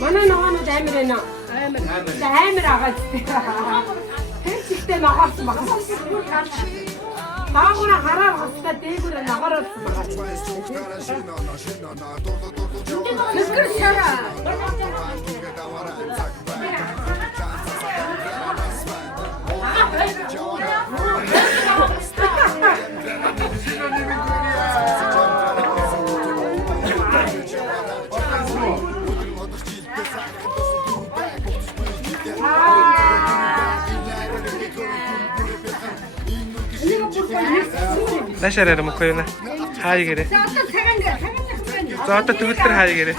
Манай ногоонууд амар байна. Амар агаад. Тэгтээ ногоолсон баг. Таагура хараа хатта дээгүүр ногоорсон баг. Нэскэр шара. Нашараа мөхгүй нэ. Хаагээрээ. За одоо төгөлдөр хаагээрээ.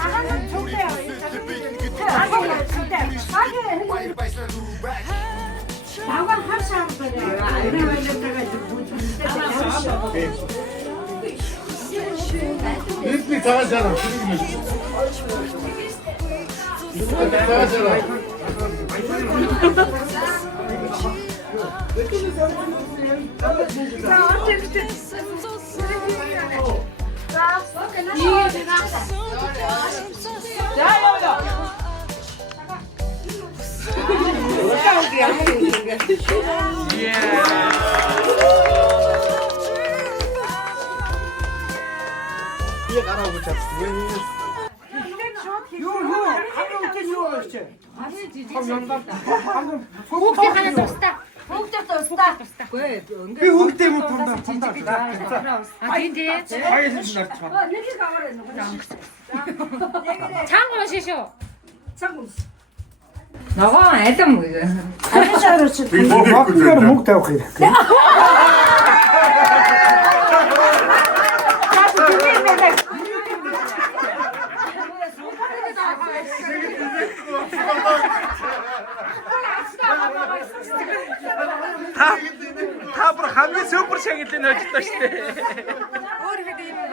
Таван хашаа Ирсэн цаашаа. Би хүүхдээ мөн тундаа. Ногоо алим үү? Аришаар чи мөнгө тавих хэрэгтэй. Та бүр хамгийн супер шагналын ажиллаа шүү дээ. Өөрөө тийм үү?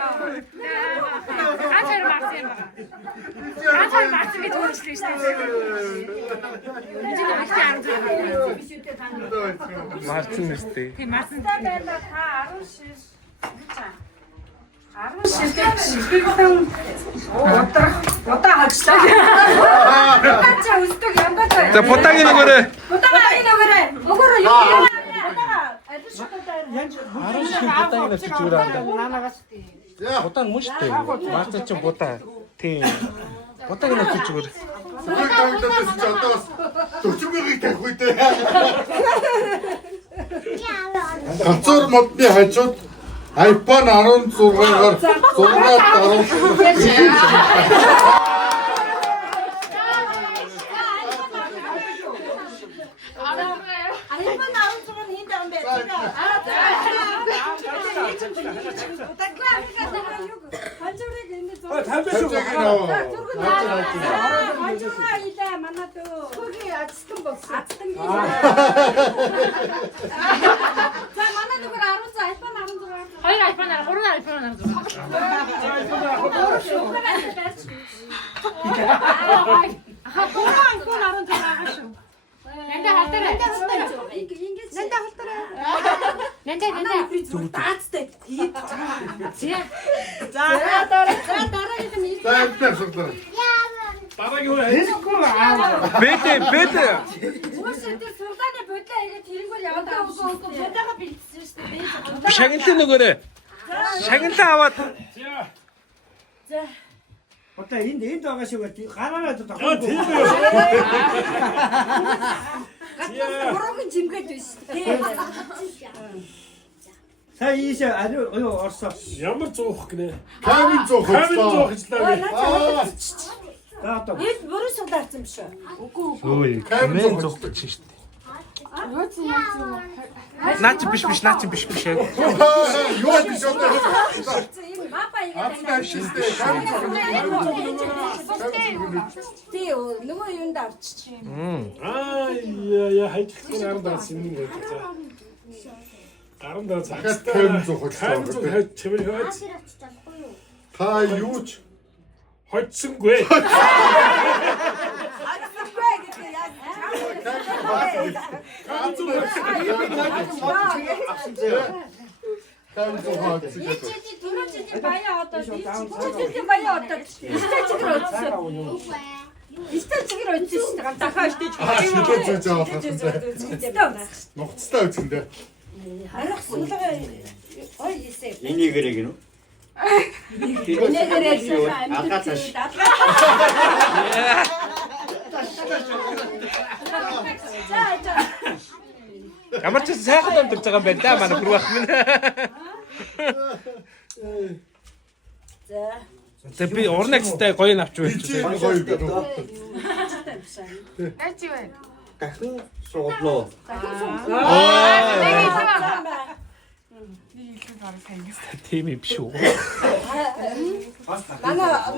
Ачаар марсан юм. Ачаар марсан гэж өөрчлөө шүү дээ. Марцсан нэстэй. Тийм марсан байна та 16 удаа хачлаа. Тачаа өстөг ямгаад байна. За бутагийн нөгөөрэй. Бутагийн нөгөөрэй. Өгөөрэй юу юм? Бутагийн нэг зүгээр аа. Бутаан мөн шүү дээ. Марцсан ч бутаа. Тийм. Бутагийн нэг зүгээр. Зүгээр тавьдаас чи одоо бас 40,000-ыг тавих үү дээ. Ганцаар модны хажууд iPhone 16-аар 6 Бэдэ. Шагналын нөгөөрэй. шагналаа аваад Одоо энд байгаа шиг байт. Гараараа тийм тохиол. үү. Гурван жимгээд биш. Сая ийшээ аюу орсоо. Ямар зуух гинэ. Камин зоох. Камин зуух хэлээ. Одоо Эд бүрэн сударсан биш үү? ой камен зогч шүү дээ. Наач биш ээ. Юу биш одоо. Папа Атна шистэй. Камин тий нөгөө юунд авчиж. Я хайчихсан гарын дараа синэн гэж. Гарын дараа дахиад цагтаа. камин зоох. Камин зуух хай чимэр хойд. Та юуч Хоцсонгүй. камин зоох. Түрүүчийн баяа одоо түрүүчийн баяа одоо ихтэй чигээр өчсөн. Ихтэй чигээр өчсөн шүү дээ. Дахиад ихтэй Шүлээ зөөж авах гэсэн. чигээр. Нугцтай үзэндээ. Харах суулгаа ой ийсээ. Энийгэрэг нь үү? Энэгээрээ Алгацаш. Ямар ч сайхан амьдарч байгаа юм байна да манай хүрвах минь. За. Би урнагцтай гоё навч байж. Чи гоё гэдэг. Эцэг вэ? Дахин суулоо. Тийм юм биш үү?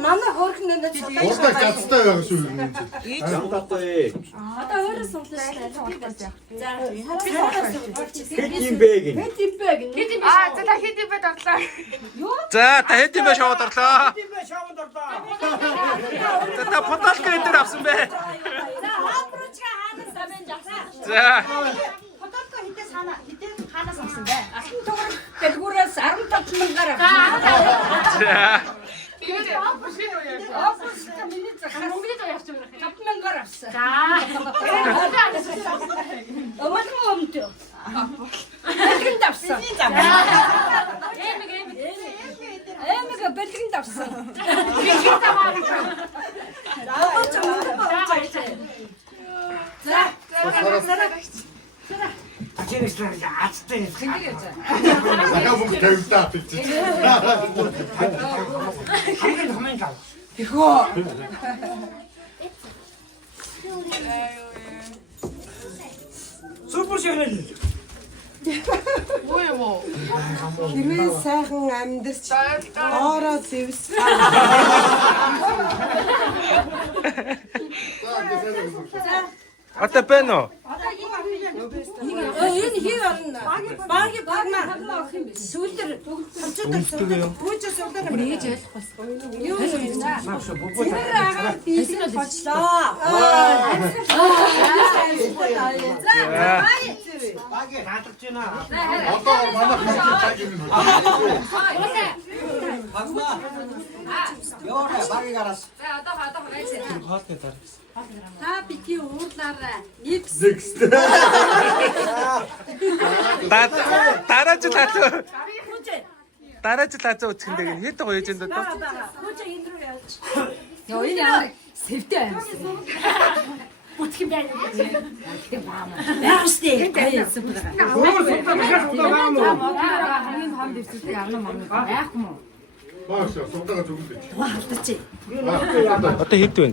Манай хөргнөд цодаа. Урдаа гацтай байх шүү юм чи. Замтатай. Одоо өөрөө суулаа шүү дээ. За. Хэд юм бэ гин? Тимбэг. За та хэд юм бэ тоглоо. За та хэд юм бэ шоуд орлоо. тийм шавд орлоо. За та фотолк дээр авсан бэ. За хаапрочга хаанаас амын жагсаа. За Фотолко хитэ санаа хитэ хаанаас авсан бэ? Ахын тоглох дэлгүүрээс 17 мянгаар авсан. за Тэгээд опошин уу яа. Опошин миний захаа Монгол явж байгаа. 5 мянгаар авсан. За. Омон өмд. Бэлгэнд авсан. Эмэг бэлгэнд авсан. Бэлгэн тамаа. Ачирчлаа яацтай. Дахиад мөнгө тавьтаа бич. Хамгийн хамгийн гал. Супер шагнал. Ой юу. Хэрвээ сайхан амьдарч ороо зэвс одоо байна уу? Энэ хий орно. Баги багма авах юм биш. Сүлдэр Үнэтэй юм. пүүчээс удаа нээж ойлгохгүй. Юу юм бэ? Тэр агаар бийсээ бочлоо. Баги хатгаж байна. Одоо манай хүмүүс цаг юм. Ёо, баги гараас. Хаалтны дараа. Та бити уурлаарай. Никс. Дараа жил хатуу. Дараа жил хатуу үсгэндээ хэд гоё юм даа. Пүүчээ энэ рүү явж. Яа энэ ямар сэвтэй амьсан. Бүтх юм байна. Яаштай. Хамгийн хонд дэвсэлтэй авна мам. Яахгүй мó. Маашаа сувтага зүгдэж. Ваалтач. Одоо хэд вэ?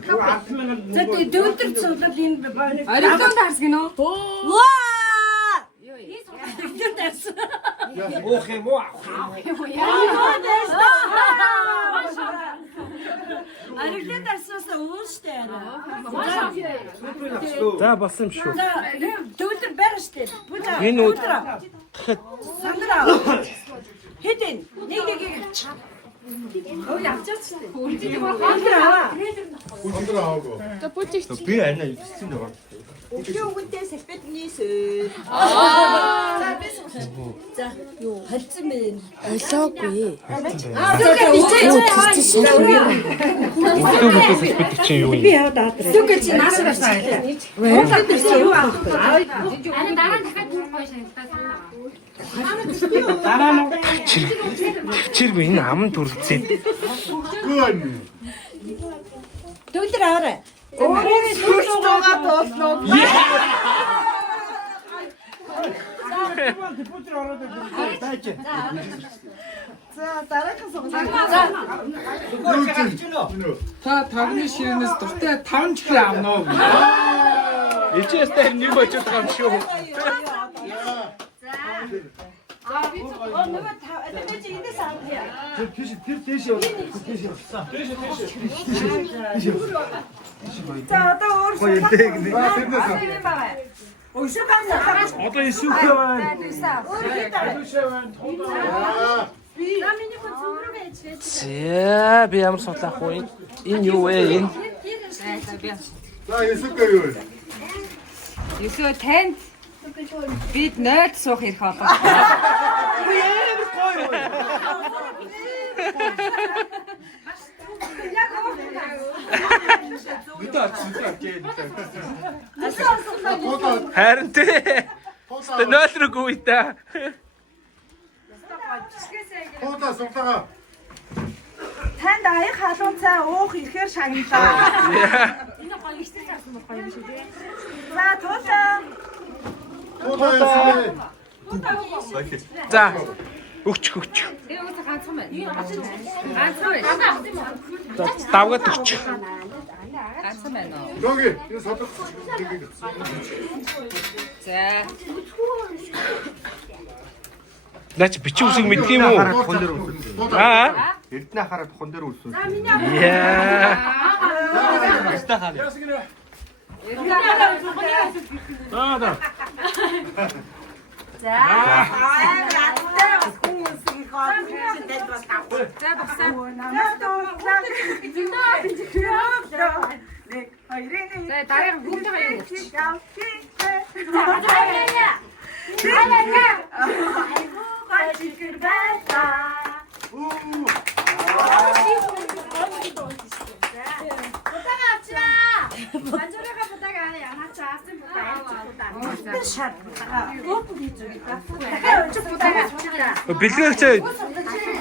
За дөөдөр цуглал энэ байна. Оригон дарс гинөө. Ваа! Дөөдөр дарс. Оох юм уу? Аригдан дарсаас ууштай. За болсон юм шүү. Дөөдөр байна штэ. Бүдэ. Энэ үү дахиад сандраа. Хэдэн? Нэг авч. Өө явчихсан штэ. Сандраа. Өндөр аагүй. би арина юусэн даа. Үгэнтэй салбитны сүү. За юу халцсан бэ? Олоогүй. Хүүхдээс бид чинь юу юм? Зүгэж чи нааш гарсан. Уудаг биш юу аах. Дараа дахиад гоё санагдаад байна. Чиргүй энэ аман дүрцээ. Төгдөр аваарай. Өөрөө сүрч байгаа дуусноо. За дараагийн сугалаа. Та тагны ширнээс дуртай 5 чихрээ авна уу? Ичээс дээр нэг бочод байгаа юм шүү. Нөгөө эдгээр чи эндээс авъя. За одоо өөр Одоо исүүхээ байна. За би ямар судлах вэ? Энэ юу вэ? Энэ За эсвэгээ юу вэ? Өсөө танд бид 0 суух ирэх болов. харин тий. Нөл рүү та. Туута суглаа. Танд аяг халуун цай уух ихээр шагналаа. Энэ гоё ихтэй цаасан гоё юм шиг тий. За туулаа. Туута эсвэгээ. За. Өгч. Тэгээ үгүй ганцхан байна. Ганцхан байна. Давгаад өгч. Ганцхан байна уу? Логи энэ содох. За. Наач бичиг үсэг мэдх юм уу? Аа? Эрдэнэ хараа тухан дээр үлсэн. Яа. За дараагийн бүгд байгаа юм.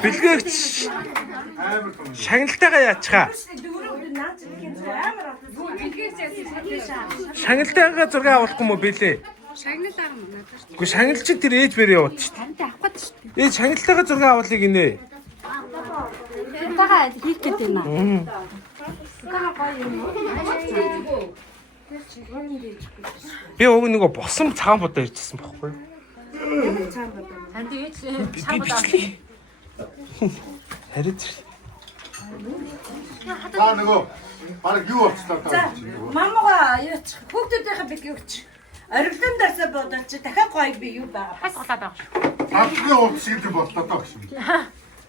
Бэлгээгч шагналтайгаа яачхаа. Шагналтайгаа зураг авахгүй мó бэлээ. Шагналаа юм надад. Гэхдээ шагналчид тэр ээж бэр яваад шүү дээ. Танд авах гэдэг шүү дээ. Ээж шагналтайгаа зураг авуулыг инэ. Тага хийх гэдэг юм аа. Би уг нөгөө босон цагаан бодоо ирчихсэн байхгүй юу? Танд ээж Харин Та нөгөө баг юу болчихлоо та. Мамгаа яач хүүхдүүдийнхээ биг өгч. Орилон дээрсээ бодолч дахиад гоё би юу байгаа. бас голаа байгаа шүү. Тагны уур шиг л боллоо таа гэж.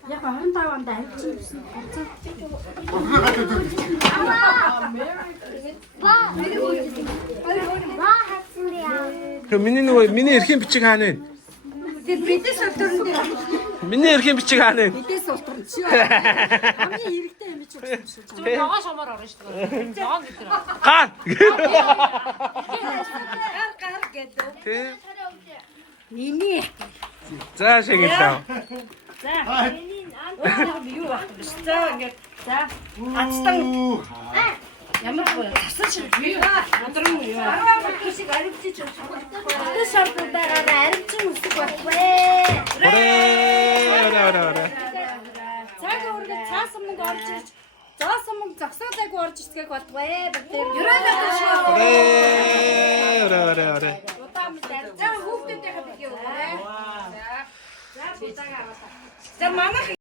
Яг 25 онд авчихсан. Миний эрхийн бичиг хаана вэ? Тэр бидээс өлтөрн дээр Миний эрхийн бичиг хаана вэ? бидээс өлтөрн чи. Хамгийн хэрэгтэй юм чи өгсөн шүү. Зүгээр ногоо шомоор орно шүү дээ. Ногоо гэдэг. Гар. Гар гэдэг. Тэ. Нини. За шигээлээ. За. Юу баг биш. За ингээд. За. Ацтан. Ямар гоё. Тасч би модрон юу. Араа шиг аривчиж өгсөн. Тэр шортуудаараа аривчин үсэг байхгүй. Цаг өөргө цаасан мөнгө орж ирж зоосон мөнгө зогсоолайг орж ирсгэх болтугай. Бактери. Удаа мэдээ. За хүүхдүүдийнхээ биг юу. За. За манайх